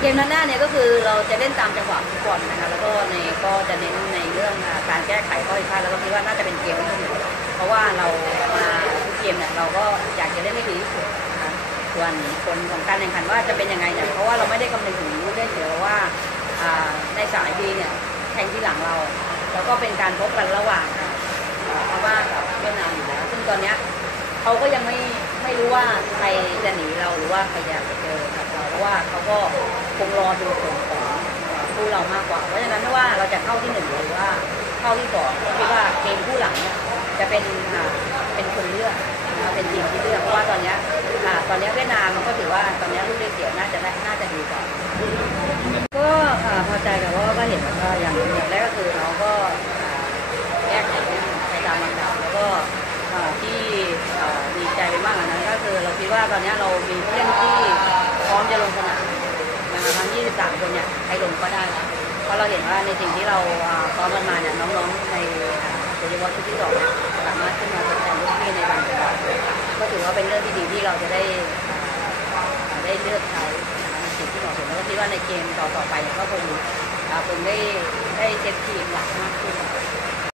เกมนัดหน้าเนี่ยก็คือเราจะเล่นตามจังหวะฟุตบอลนะคะแล้วก็ในก็จะเน้นในเรื่องการแก้ไขข้อผิดพลาดแล้วก็คิดว่าน่าจะเป็นเกมที่สนุกเพราะว่าเรามาทุกเกมเนี่ยเราก็อยากจะเล่นให้ดีที่สุดนะคะส่วนผลของการแข่งขันว่าจะเป็นยังไงเนี่ยเพราะว่าเราไม่ได้คำนึงถึงเรื่องเดียวว่าในสายบีเนี่ยแข่งที่หลังเรา แล้วก็เป็นการพบกันระหว่างอ่าพม่ากับเวียดนามอยู่แล้วซึ่งตอนเนี้ยเขาก็ยังไม่ไม่รู้ว่าใครจะหนีเราหรือว่าใครจะไปเจอกับเราเพราะว่าเขาก็ งรอดูผลของคู่เรามากกว่า เพราะฉะนั้นไม่ว่าเราจะเข้าที่หนึ่งหรือว่าเข้าที่สองคิดว่าเกมคู่หลังเนี่ยจะเป็นเป็นคนเลือกนะเป็นทีมที่เลือกเพราะว่าตอนนี้ตอนนี้เวียดนามมันก็ถือว่าตอนนี้ยลูกได้เสียน่าจะน่าจะดีกว่าก็พอใจกับว่าก็เห็นวก็อย่างอย่างแรกก็คือน้องก็อ่าแก้ไปตามลำดับแล้วก็ที่ดีใจไปมากกว่านั้นก็คือเราคิดว่าตอนนี้เรามีผู้เล่นที่พร้อมจะลงสนามนะคะ ทั้ง 23 คนเนี่ยใครลงก็ได้แล้วเพราะเราเห็นว่าในสิ่งที่เราซ้อมกันมาเนี่ยน้องๆในโดยเฉพาะชุดที่สองเนี่ยสามารถขึ้นมาทดแทนลูกพี่ในบางจังหวะก็ถือว่าเป็นเรื่องที่ดีที่เราจะได้ได้เลือกใช้ในสิ่งที่เหมาะสมแล้วก็คิดว่าในเกมต่อๆไปก็คงคงได้ได้เซตทีมหลักมากขึ้น